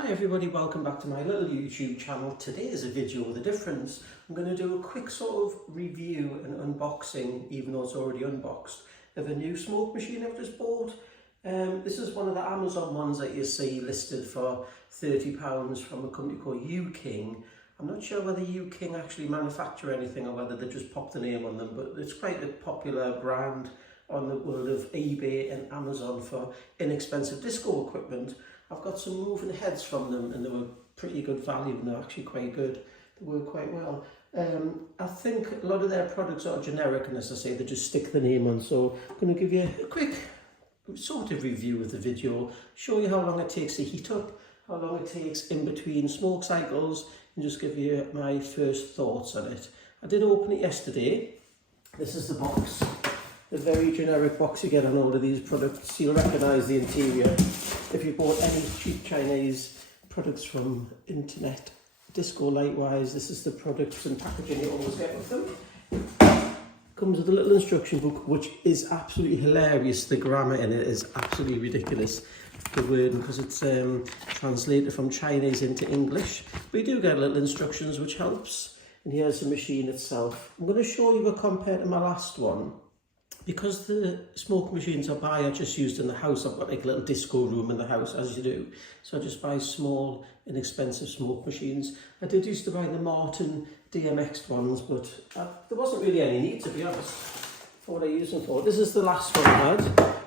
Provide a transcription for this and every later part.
Hi everybody, welcome back to my little YouTube channel. Today is a video with a difference. I'm going to do a quick sort of review and unboxing, even though it's already unboxed, of a new smoke machine I've just bought. This is one of the Amazon ones that you see listed for £30 from a company called U-King. I'm not sure whether U-King actually manufacture anything or whether they just popped the name on them, but it's quite a popular brand on the world of eBay and Amazon for inexpensive disco equipment. I've got some moving heads from them and they were pretty good value and they're actually quite good. They work quite well. I think a lot of their products are generic and as I say, they just stick the name on. So I'm going to give you a quick sort of review of the video, show you how long it takes to heat up, how long it takes in between smoke cycles, and just give you my first thoughts on it. I did open it yesterday. This is the box. The very generic box you get on all of these products. You'll recognise the interior. If you bought any cheap Chinese products from internet, disco lightwise, this is the products and packaging you always get with them. Comes with a little instruction book, which is absolutely hilarious. The grammar in it is absolutely ridiculous. The wording, because it's translated from Chinese into English. But you do get little instructions, which helps. And here's the machine itself. I'm going to show you a compared to my last one. Because the smoke machines I buy are just used in the house, I've got like a little disco room in the house, as you do. So I just buy small, inexpensive smoke machines. I did used to buy the Martin DMX ones, but there wasn't really any need, to be honest, for what I use them for. This is the last one I had,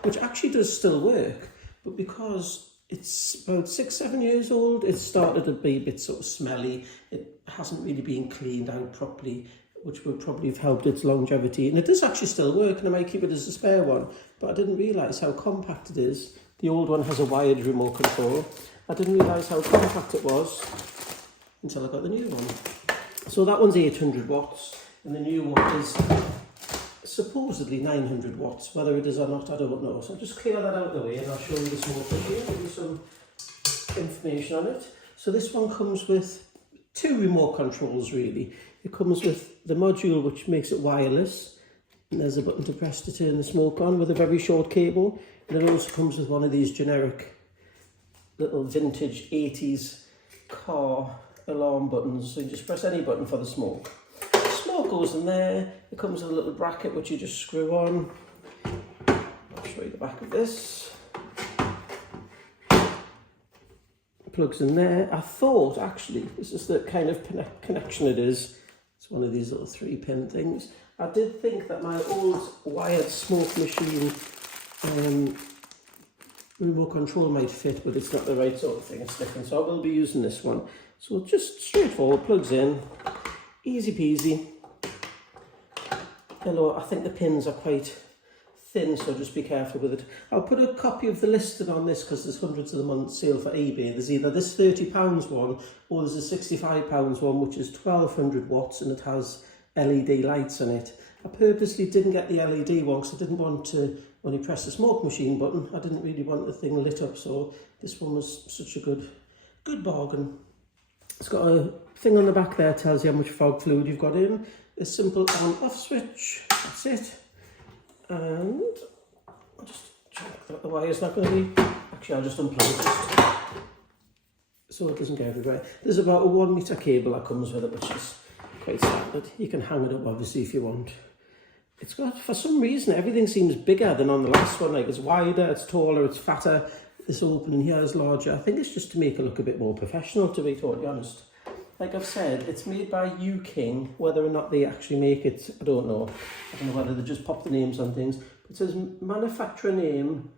which actually does still work, but because it's about 6-7 years old, it started to be a bit sort of smelly. It hasn't really been cleaned out properly, which would probably have helped its longevity. And it does actually still work, and I might keep it as a spare one, but I didn't realise how compact it is. The old one has a wired remote control. I didn't realise how compact it was until I got the new one. So that one's 800 watts, and the new one is supposedly 900 watts. Whether it is or not, I don't know. So I'll just clear that out of the way, and I'll show you the smoke machine, give you some information on it. So this one comes with two remote controls, really. It comes with the module which makes it wireless, and there's a button to press to turn the smoke on with a very short cable, and it also comes with one of these generic little vintage 80s car alarm buttons, so you just press any button for the smoke. The smoke goes in there. It comes with a little bracket which you just screw on. I'll show you the back of this. Plugs in there. I thought actually this is the kind of connection it is. It's one of these little 3-pin things. I did think that my old wired smoke machine remote control might fit, but it's not the right sort of thing. It's different, so I will be using this one. So just straightforward, plugs in, easy peasy. Hello, I think the pins are quite thin, so just be careful with it. I'll put a copy of the listing on this because there's hundreds of them on sale for eBay. There's either this £30 one or there's a £65 one, which is 1200 watts and it has LED lights on it. I purposely didn't get the LED one because I didn't want to, when you press the smoke machine button, I didn't really want the thing lit up, so this one was such a good bargain. It's got a thing on the back there that tells you how much fog fluid you've got in. A simple on-off switch, that's it. And I'll just check that the wire's not going to be... Actually, I'll just unplug it so it doesn't go everywhere. There's about a 1 metre cable that comes with it, which is quite standard. You can hang it up, obviously, if you want. It's got, for some reason, everything seems bigger than on the last one. Like, it's wider, it's taller, it's fatter. This opening here is larger. I think it's just to make it look a bit more professional, to be totally honest. Like I've said, it's made by U-King. Whether or not they actually make it, I don't know. I don't know whether they just pop the names on things. But it says manufacturer name,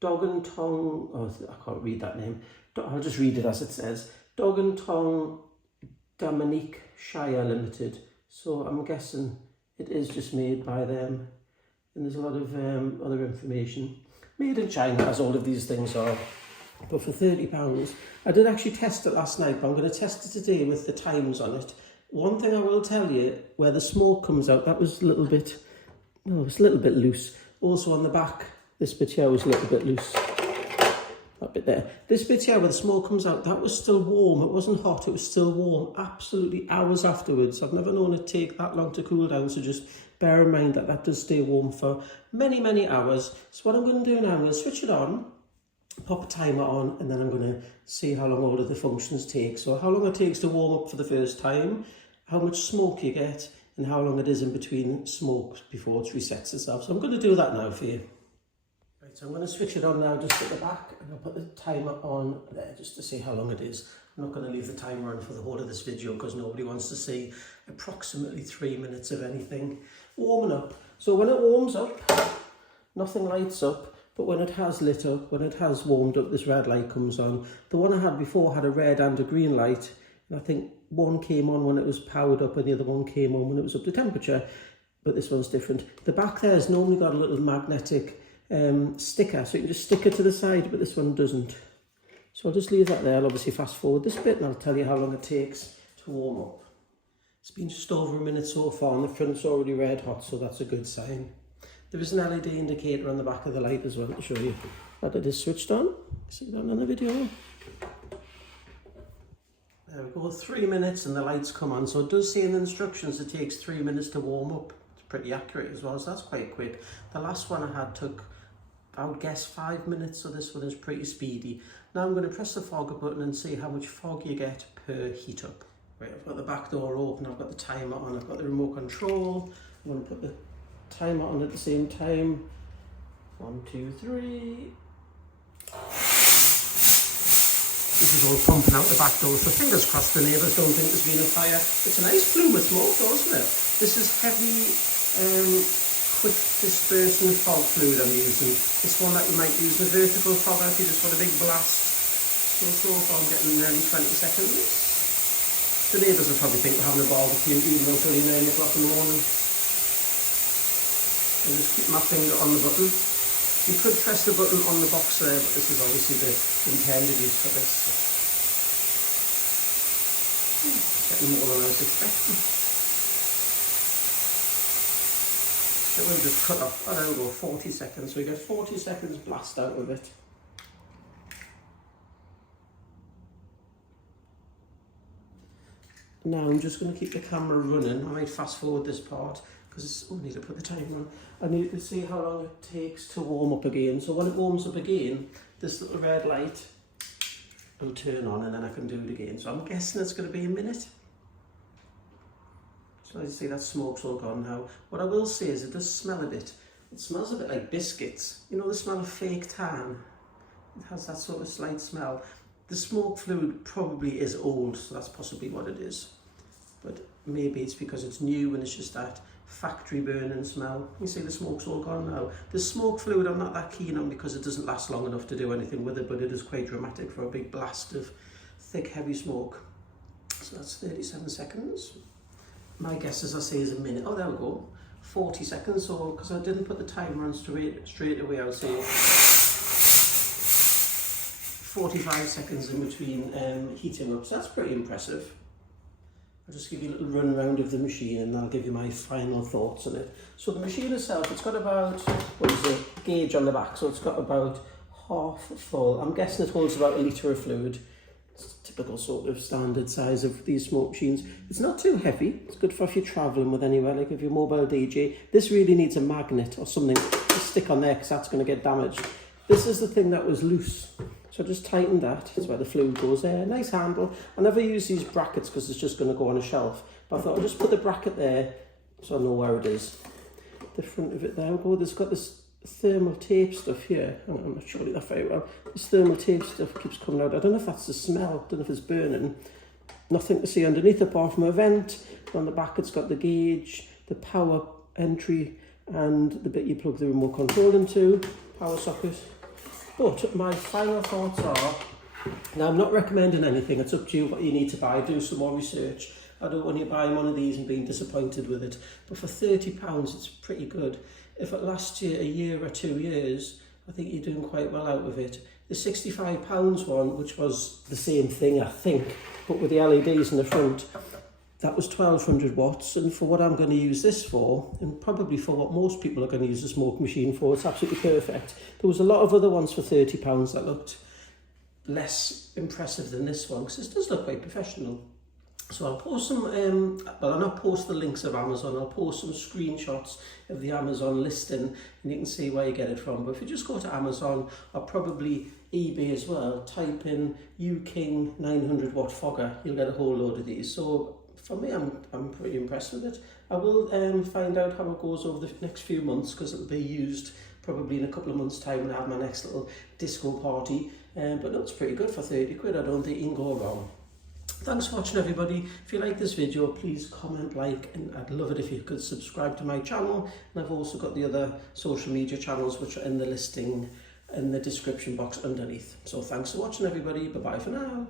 Dog and Tong, oh, I can't read that name. I'll just read it as it says. Dog and Tong Dominique Shire Limited. So I'm guessing it is just made by them. And there's a lot of other information. Made in China, as all of these things are. But for £30, I did actually test it last night, but I'm going to test it today with the times on it. One thing I will tell you, where the smoke comes out, that was a little bit, no, it's a little bit loose. Also on the back, this bit here was a little bit loose. That bit there. This bit here where the smoke comes out, that was still warm. It wasn't hot, it was still warm, absolutely hours afterwards. I've never known it take that long to cool down, so just bear in mind that that does stay warm for many, many hours. So what I'm going to do now, I'm going to switch it on. pop a timer on, and then I'm going to see how long all of the functions take. So how long it takes to warm up for the first time, how much smoke you get, and how long it is in between smokes before it resets itself. So I'm going to do that now for you. Right, so I'm going to switch it on now just at the back, and I'll put the timer on there just to see how long it is. I'm not going to leave the timer on for the whole of this video because nobody wants to see approximately 3 minutes of anything warming up. So when it warms up, nothing lights up, but when it has lit up, when it has warmed up, this red light comes on. The one I had before had a red and a green light, and I think one came on when it was powered up and the other one came on when it was up to temperature, but this one's different. The back there has normally got a little magnetic sticker, so you can just stick it to the side, but this one doesn't. So I'll just leave that there. I'll obviously fast forward this bit and I'll tell you how long it takes to warm up. It's been just over a minute so far and the front's already red hot, so that's a good sign. There is an LED indicator on the back of the light as well to show you that it is switched on. See that on the video? There we go, 3 minutes and the lights come on. So it does say in the instructions it takes 3 minutes to warm up. It's pretty accurate as well, so that's quite quick. The last one I had took, I would guess, 5 minutes, so this one is pretty speedy. Now I'm going to press the fogger button and see how much fog you get per heat up. Right, I've got the back door open, I've got the timer on, I've got the remote control. I'm going to put the timer on at the same time. 1, 2, 3. This is all pumping out the back door, so fingers crossed the neighbours don't think there's been a fire. It's a nice plume of smoke though, isn't it? This is heavy, quick dispersing fog fluid I'm using. It's one that you might use in a vertical fogger if you just want a big blast. So far I'm getting nearly 20 seconds. The neighbours will probably think we're having a barbecue even though it's only 9 o'clock in the morning. I'll just keep my finger on the button. You could press the button on the box there, but this is obviously the intended use for this. Getting more than I was expecting. So we'll just cut off, I don't know, 40 seconds. So we get 40 seconds blast out of it. Now I'm just going to keep the camera running. I might fast forward this part because I need to put the timer on. I need to see how long it takes to warm up again. So when it warms up again, this little red light will turn on and then I can do it again. So I'm guessing it's going to be a minute. So as you see, that smoke's all gone now. What I will say is it does smell a bit. It smells a bit like biscuits. You know the smell of fake tan? It has that sort of slight smell. The smoke fluid probably is old, so that's possibly what it is. But maybe it's because it's new and it's just that factory burning smell. You see the smoke's all gone now. The smoke fluid I'm not that keen on because it doesn't last long enough to do anything with it, but it is quite dramatic for a big blast of thick, heavy smoke. So that's 37 seconds. My guess, as I say, is a minute. Oh, there we go. 40 seconds, so because I didn't put the timer on straight away, I'll say 45 seconds in between heating up. So that's pretty impressive. I'll just give you a little run around of the machine and I'll give you my final thoughts on it. So the machine itself, it's got about, what is it, gauge on the back, so it's got about half full. I'm guessing it holds about 1 litre of fluid. It's a typical sort of standard size of these smoke machines. It's not too heavy. It's good for if you're travelling with anywhere, like if you're a mobile DJ. This really needs a magnet or something to stick on there because that's going to get damaged. This is the thing that was loose. So I just tightened that. That's where the fluid goes there. Nice handle. I never use these brackets because it's just going to go on a shelf. But I thought I'll just put the bracket there so I know where it is. The front of it there we go. There's got this thermal tape stuff here. I'm not sure that very well. This thermal tape stuff keeps coming out. I don't know if that's the smell. I don't know if it's burning. Nothing to see underneath apart from a vent. On the back it's got the gauge, the power entry and the bit you plug the remote control into. Power socket. But my final thoughts are, now I'm not recommending anything, it's up to you what you need to buy, do some more research. I don't want you buying one of these and being disappointed with it, but for £30 it's pretty good. If it lasts you a year or 2 years, I think you're doing quite well out of it. The £65 one, which was the same thing I think, but with the LEDs in the front, that was 1200 watts, and for what I'm going to use this for, and probably for what most people are going to use a smoke machine for, it's absolutely perfect. There was a lot of other ones for £30 that looked less impressive than this one, because this does look quite professional. So I'll post some, well, I'll not post the links of Amazon, I'll post some screenshots of the Amazon listing and you can see where you get it from. But if you just go to Amazon or probably eBay as well, type in UKing 900 watt fogger, you'll get a whole load of these. So for me, I'm pretty impressed with it. I will find out how it goes over the next few months because it'll be used probably in a couple of months' time when I have my next little disco party. But no, it's pretty good for 30 quid. I don't think you can go wrong. Thanks for watching, everybody. If you like this video, please comment, like, and I'd love it if you could subscribe to my channel. And I've also got the other social media channels which are in the listing in the description box underneath. So thanks for watching, everybody. Bye bye for now.